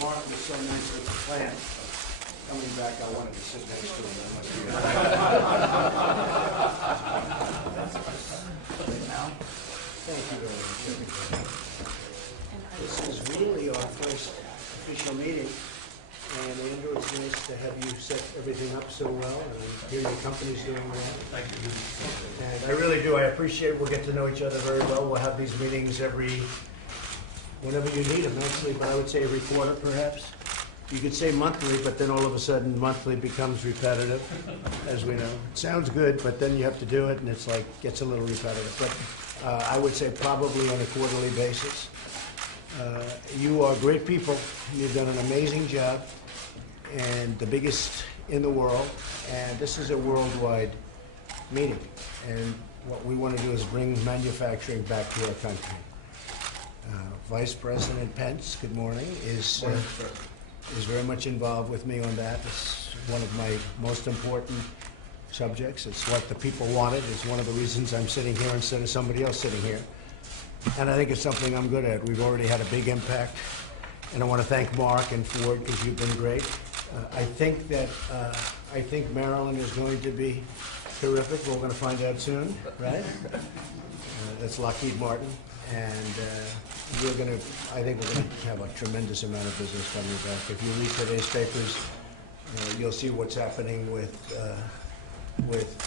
Mark was so nice with the plant. Coming back, I wanted to sit next to him. That must be Thank you very much. This is really our first official meeting. And Andrew, it's nice to have you set everything up so well, and I hear your company's doing well. Thank you. And I really do. I appreciate it. We'll get to know each other very well. We'll have these meetings whenever you need them, actually, but I would say every quarter, perhaps. You could say monthly, but then all of a sudden, monthly becomes repetitive, as we know. It sounds good, but then you have to do it, and it's like, gets a little repetitive. But I would say probably on a quarterly basis. You are great people. You've done an amazing job, and the biggest in the world. And this is a worldwide meeting. And what we want to do is bring manufacturing back to our country. Vice President Pence, good morning, is very much involved with me on that. It's one of my most important subjects. It's what the people wanted. It's one of the reasons I'm sitting here instead of somebody else sitting here. And I think it's something I'm good at. We've already had a big impact. And I want to thank Mark and Ford because you've been great. I think Maryland is going to be terrific. We're going to find out soon, right? That's Lockheed Martin. And I think we're going to have a tremendous amount of business coming back. If you read today's papers, you'll see what's happening with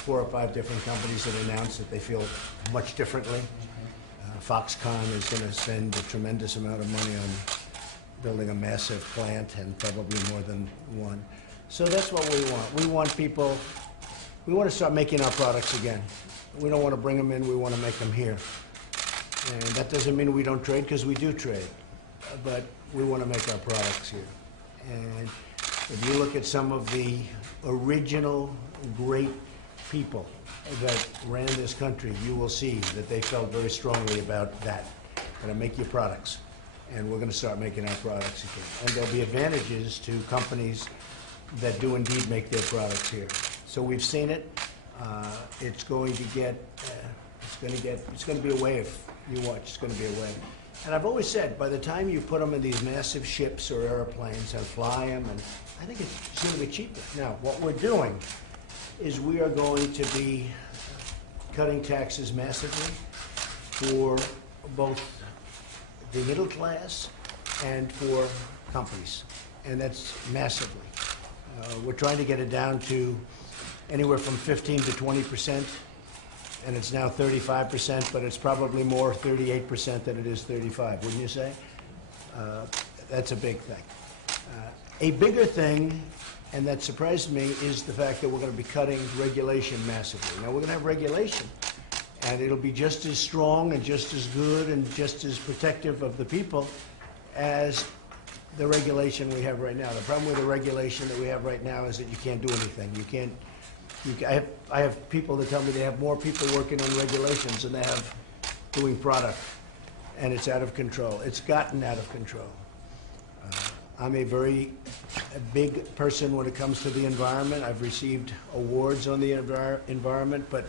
4 or 5 different companies that announced that they feel much differently. Foxconn is going to spend a tremendous amount of money on building a massive plant, and probably more than one. So that's what we want. We want people, we want to start making our products again. We don't want to bring them in, we want to make them here. And that doesn't mean we don't trade, because we do trade. But we want to make our products here. And if you look at some of the original great people that ran this country, you will see that they felt very strongly about that. Going to make your products. And we're going to start making our products again. And there'll be advantages to companies that do indeed make their products here. So we've seen it. It's going to be a wave. You watch, it's going to be a wave. And I've always said, by the time you put them in these massive ships or airplanes and fly them, and I think it's going to be cheaper. Now, what we're doing is we are going to be cutting taxes massively for both the middle class and for companies, and that's massively. We're trying to get it down to anywhere from 15 to 20%, and it's now 35%, but it's probably more 38% than it is 35, wouldn't you say? That's a big thing. A bigger thing, and that surprised me, is the fact that we're going to be cutting regulation massively. Now, we're going to have regulation, and it'll be just as strong and just as good and just as protective of the people as the regulation we have right now. The problem with the regulation that we have right now is that you can't do anything. I have people that tell me they have more people working on regulations than they have doing product, and it's out of control. It's gotten out of control. I'm a big person when it comes to the environment. I've received awards on the environment, but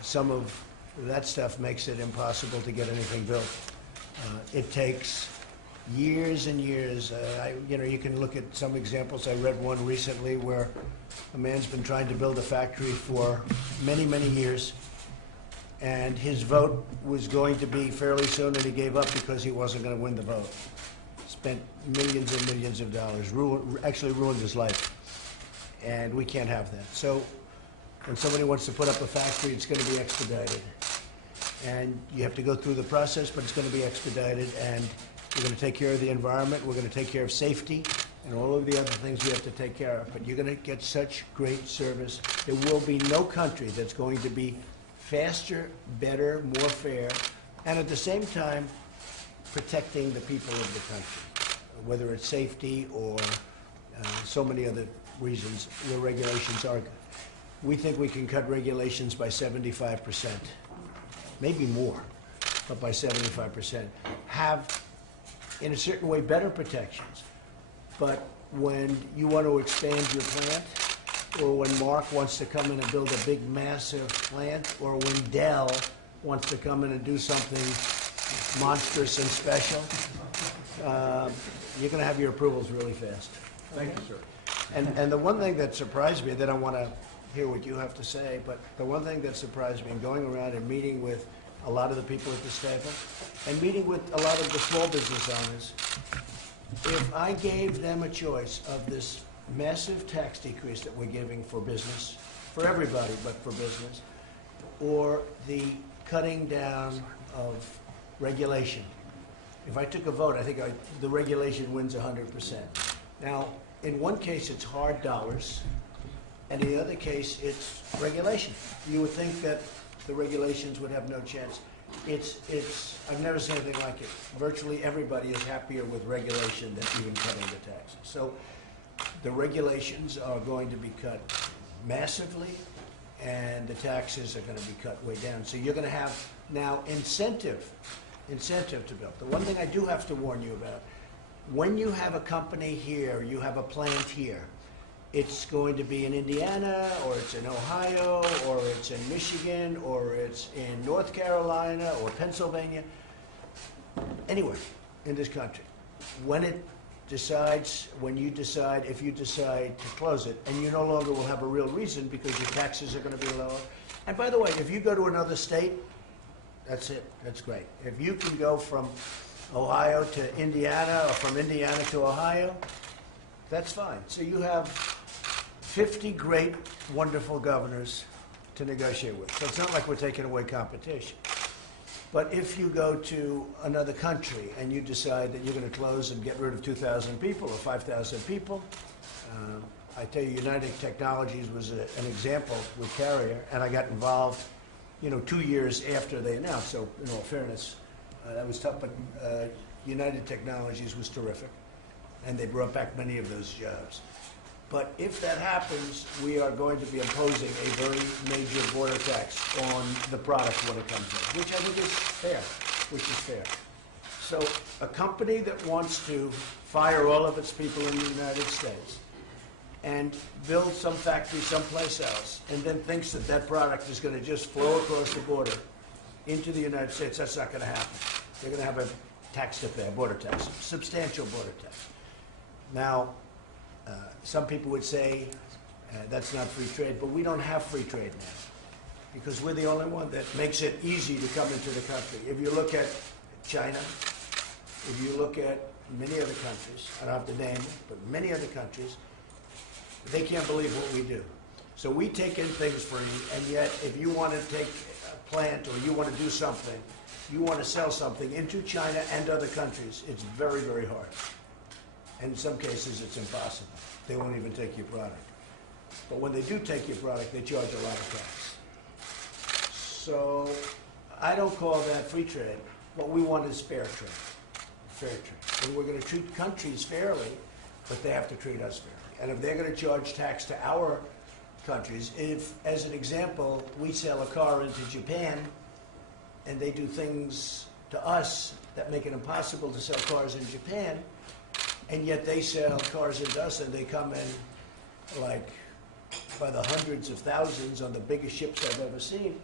some of that stuff makes it impossible to get anything built. It takes years and years. You can look at some examples. I read one recently where a man's been trying to build a factory for many, many years, and his vote was going to be fairly soon, and he gave up because he wasn't going to win the vote. Spent millions and millions of dollars, actually ruined his life, and we can't have that. So when somebody wants to put up a factory, it's going to be expedited, and you have to go through the process, but it's going to be expedited, and we're going to take care of the environment, we're going to take care of safety, and all of the other things we have to take care of. But you're going to get such great service. There will be no country that's going to be faster, better, more fair, and at the same time protecting the people of the country, whether it's safety or so many other reasons. The regulations are good. We think we can cut regulations by 75%, maybe more, but by 75%. Have, in a certain way, better protections. But when you want to expand your plant, or when Mark wants to come in and build a big, massive plant, or when Dell wants to come in and do something monstrous and special, you're going to have your approvals really fast. Thank you, sir. And the one thing that surprised me, then I want to hear what you have to say, but the one thing that surprised me in going around and meeting with a lot of the people at this table and meeting with a lot of the small business owners, if I gave them a choice of this massive tax decrease that we're giving for business, for everybody but for business, or the cutting down of regulation, if I took a vote, I think the regulation wins 100%. Now, in one case, it's hard dollars, and in the other case, it's regulation. You would think that the regulations would have no chance. I've never seen anything like it. Virtually everybody is happier with regulation than even cutting the taxes. So the regulations are going to be cut massively, and the taxes are going to be cut way down. So you're going to have now incentive to build. The one thing I do have to warn you about, when you have a company here, you have a plant here, it's going to be in Indiana, or it's in Ohio, or it's in Michigan, or it's in North Carolina, or Pennsylvania, anywhere in this country. When you decide, if you decide to close it, and you no longer will have a real reason because your taxes are going to be lower. And by the way, if you go to another state, that's it. That's great. If you can go from Ohio to Indiana or from Indiana to Ohio, that's fine. So you have 50 great, wonderful governors to negotiate with. So it's not like we're taking away competition. But if you go to another country and you decide that you're going to close and get rid of 2,000 people or 5,000 people, I tell you, United Technologies was an example with Carrier, and I got involved 2 years after they announced. So, in all fairness, that was tough, but United Technologies was terrific, and they brought back many of those jobs. But if that happens, we are going to be imposing a very major border tax on the product when it comes in, which I think is fair, So a company that wants to fire all of its people in the United States and build some factory someplace else, and then thinks that that product is going to just flow across the border into the United States, that's not going to happen. They're going to have a tax to pay, a border tax, substantial border tax. Now, some people would say that's not free trade, but we don't have free trade now because we're the only one that makes it easy to come into the country. If you look at China, if you look at many other countries, I don't have to name it, but many other countries, they can't believe what we do. So we take in things free, and yet if you want to take a plant or you want to do something, you want to sell something into China and other countries, it's very, very hard. And in some cases, it's impossible. They won't even take your product. But when they do take your product, they charge a lot of tax. So I don't call that free trade. What we want is fair trade. Fair trade. And we're going to treat countries fairly, but they have to treat us fairly. And if they're going to charge tax to our countries, if, as an example, we sell a car into Japan and they do things to us that make it impossible to sell cars in Japan, and yet they sell cars into us and they come in like by the hundreds of thousands on the biggest ships I've ever seen,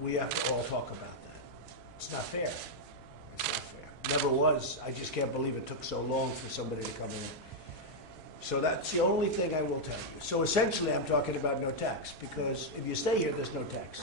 we have to all talk about that. It's not fair. It's not fair. Never was. I just can't believe it took so long for somebody to come in. So that's the only thing I will tell you. So essentially I'm talking about no tax, because if you stay here, there's no tax.